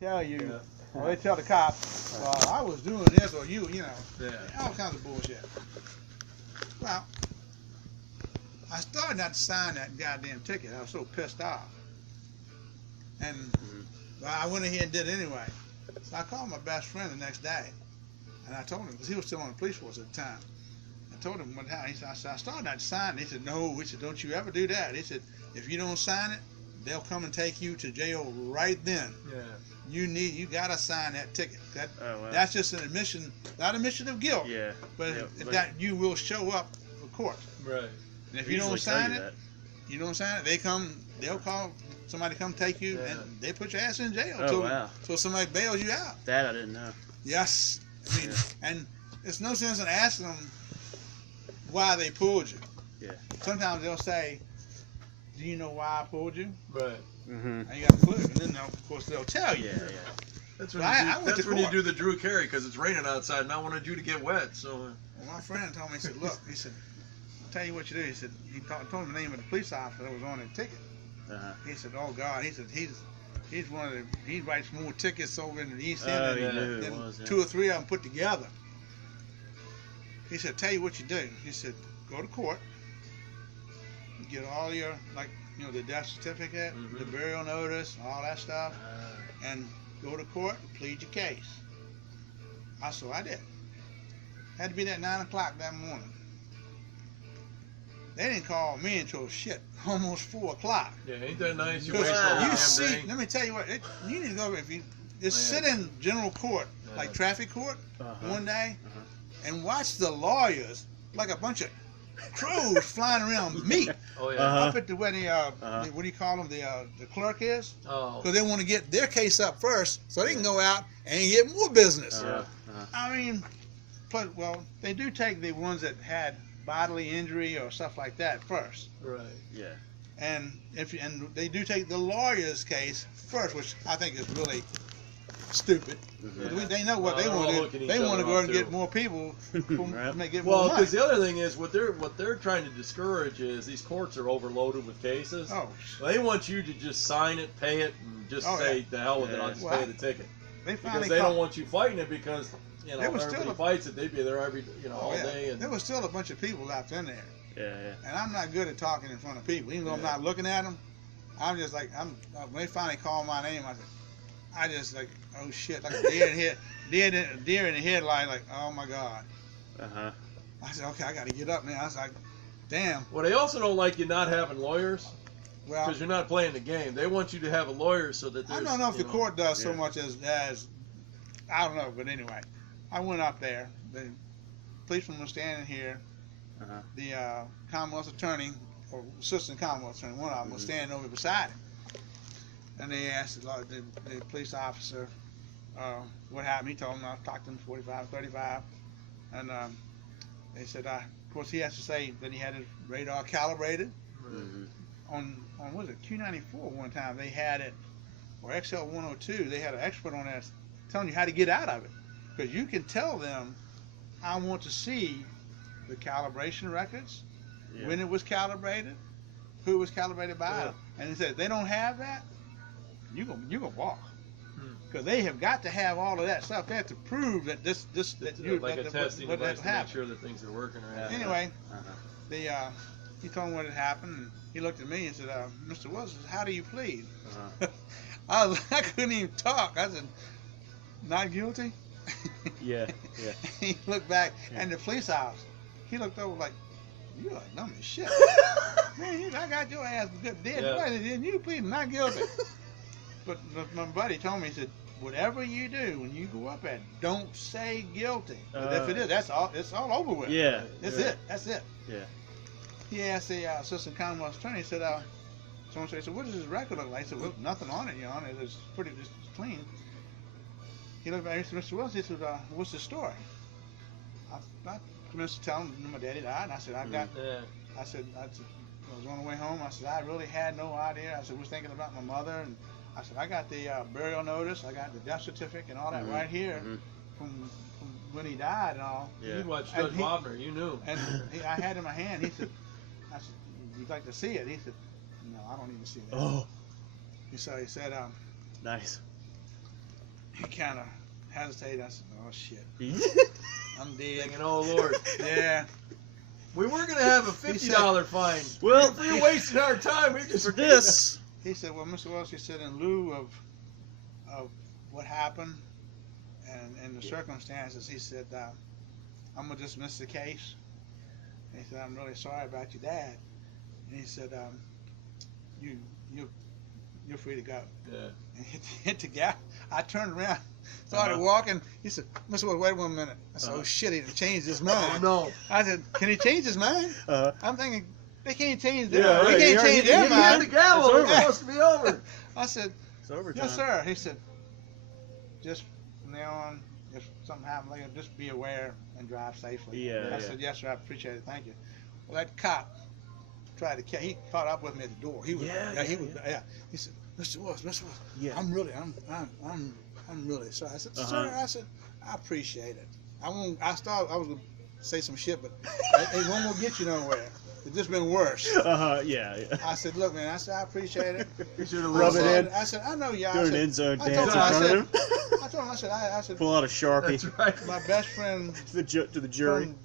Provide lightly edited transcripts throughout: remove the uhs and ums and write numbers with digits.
tell you, Yeah. or they tell the cops, well, I was doing this, or you know, Yeah. all kinds of bullshit. Well, I started not to sign that goddamn ticket. I was so pissed off. And well, I went ahead and did it anyway. So I called my best friend the next day, and I told him, because he was still on the police force at the time. I told him what happened. He said, I started not to sign it. He said, no. He said, don't you ever do that. He said, if you don't sign it, they'll come and take you to jail right then. Yeah. You gotta sign that ticket. Oh, wow. That's just an admission, not admission of guilt, Yeah. but Yeah, that you will show up for court. Right. And if They you don't usually tell sign you it, that. you don't sign it, they'll call somebody to come take you, Yeah. and they put your ass in jail Oh, wow. till somebody bails you out. That I didn't know. Yes, I mean, Yeah. and it's no sense in asking them why they pulled you. Yeah. Sometimes they'll say, "Do you know why I pulled you?" Right. Mm-hmm. And you got a clue, and then of course they'll tell you. Yeah, yeah. That's Well, when, I you, went that's to when you court. do the Drew Carey because it's raining outside and I wanted you to get wet. So Well, my friend told me, he said, "Look," he said, "I'll tell you what you do." He said, told him the name of the police officer that was on the ticket. Uh-huh. He said, "Oh God," he said, he's one of the, he writes more tickets over in the East Oh, End he than, knew it than was, yeah. 2 or 3 of them put together. He said, "Tell you what you do." He said, "Go to court, get all your, like, you know, the death certificate, Mhm. the burial notice, all that stuff, and go to court and plead your case." So I did. Had to be there at 9 o'clock that morning. They didn't call me until shit, almost 4 o'clock. yeah, ain't that nice? You Because waste all the you damn see, day. let me tell you what, you need to go, if you just Yeah. sit in general court, like Yeah. traffic court, Uh-huh. one day, Uh-huh. and watch the lawyers like a bunch of crows flying around meat Oh yeah. Uh-huh. up at the where the what do you call them, the clerk is, Oh. because they want to get their case up first so they can go out and get more business. Uh-huh. I mean, but well, they do take the ones that had bodily injury or stuff like that first. Right. Yeah. And they do take the lawyer's case first, which I think is really stupid. Mhm. Yeah. They know what Well, they they're want all to looking do. each They want to other go up, and get too. more people, Right. make get Well, more money. because the other thing is what they're trying to discourage is these courts are overloaded with cases. Oh, They want you to just sign it, pay it, and just Oh, say yeah. the hell with it. I'll Yeah. just Well, pay the ticket they because finally they don't caught. want you fighting it because you know There was everybody still a- fights it. They'd be there every all yeah. day and There was still a bunch of people left in there, Yeah, yeah. and I'm not good at talking in front of people, even though I'm Yeah. not looking at them. I'm just like when they finally called my name, I just like, oh shit, like a deer in the headlight, like, oh my God. Uh-huh. I said, okay, I got to get up, man. I was like, damn. well, they also don't like you not having lawyers Well, because you're not playing the game. They want you to have a lawyer so that I there's, don't know if you the court does so Yeah. much as I don't know, but anyway, I went up there. The policeman was standing here. Uh-huh. The Commonwealth's attorney, or assistant Commonwealth attorney, one of them was Mhm. standing over beside him. And they asked the police officer what happened. He told them I talked to him 45, 35. And they said, of course, he has to say that he had his radar calibrated. Mhm. On what was it, Q94 one time they had it, or XL 102, they had an expert on that telling you how to get out of it, because you can tell them, I want to see the calibration records, Yeah. when it was calibrated, who it was calibrated by, Yeah. and he said if they don't have that, you gonna walk, Hmm. because they have got to have all of that stuff there to prove that that you like a that, testing what device to make happened. sure that things are working right. Anyway, Uh-huh. he told him what had happened, and he looked at me and said, "Mr. Wilson, how do you plead?" Uh-huh. I couldn't even talk. I said, "Not guilty." Yeah, yeah. He looked back, Yeah. and the police officer, he looked over like, "You are dumb as shit." Man, I got your ass good dead. Yeah. Why didn't you plead not guilty? But my buddy told me, he said, "Whatever you do when you go up at, don't say guilty. But if it is, that's all. It's all over with. Yeah. That's Yeah. it. That's it." Yeah. He asked the assistant Commonwealth attorney. He said, someone said, "What does his record look like?" He said, "Well, nothing on it, Your Honor. It's pretty, it's clean." He looked back and said, "Mr. Wilson," he said, "What's the story?" I commenced to tell him my daddy died. And I said, Yeah. I was on the way home. I said, I really had no idea. I said, was thinking about my mother, and I said, I got the burial notice, I got the death certificate, and all that Mhm. right here Mhm. from when he died and all. Yeah. You'd watch And Judge he- Wagner, you knew. And I had it in my hand. He said, I said, "You'd like to see it?" He said, "No, I don't need to see that." Oh, He said, nice. he kind of hesitated. I said, "Oh shit, I'm dead." Thinking, oh Lord, Yeah. we were gonna have a $50 fine. Well, if we wasted our time, we just for this. He said, "Well, Mr. Wells," he said, "in lieu of what happened and the circumstances," he said, "I'm gonna dismiss the case." And he said, "I'm really sorry about your dad." And he said, "You're free to go." Yeah. And hit the gap. I turned around, started Uh-huh. walking. He said, "Mr. Wells, wait 1 minute." I said, Uh-huh. "Oh shit, he changed his Oh mind." no. I said, "Can he change his mind?" Uh-huh. I'm thinking they can't change their. Yeah, they right, can't you already- change you their He had the mind. gavel. It's It's over. supposed to be over. I said, It's over, "Yes, John. sir." He said, "Just from now on, if something happens later, just be aware and drive safely." Yeah, I yeah. said, "Yes, sir. I appreciate it. Thank you." Well, that cop tried to he caught up with me at the door. He was, Yeah, he yeah, was, yeah. He said, "Mr. Wells, Mr. Wells, Yeah. I'm really sorry." I said, Uh-huh. "Sir," I said, "I appreciate it. I was gonna say some shit, but it won't gonna get you nowhere. It's just been worse." Yeah, yeah. I said, "Look, man," I said, "I appreciate it." You should have Rub it listened. in. I said, "I know y'all." I Doing an said, end zone I dance told in him, I front of him. I told him, I said, Pull out a Sharpie That's right. my best friend to the jury. from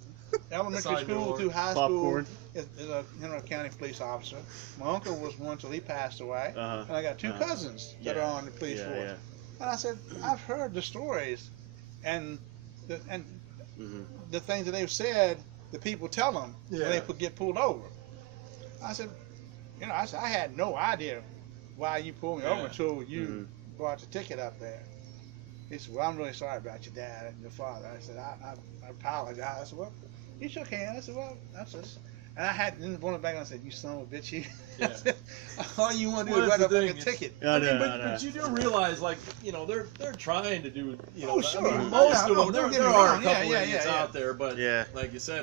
elementary Side school door. through high Popcorn. school is a Henry County police officer. My uncle was one till he passed away. Uh-huh. And I got two Uh-huh. cousins that Yeah. are on the police Yeah, force. yeah. And I said, I've heard the stories and the things that they've said, the people tell them when Yeah. they get pulled over. I said, I had no idea why you pulled me over Yeah. until you Mhm. brought the ticket up there. He said, "Well, I'm really sorry about your dad and your father." I said, I apologize. I said, "Well, you shook hands." I said, "Well, that's just," and I had one back and I said, "You son of a bitch, you." Yeah. All you want to do Well, is write that's up the a thing, ticket. I know, but, I know. but you do realize, like, they're trying to do, Oh, I sure. mean, Yeah, most no, of them, don't get there me are a wrong. Yeah, couple yeah, idiots yeah, yeah. out there, but Yeah. like you said,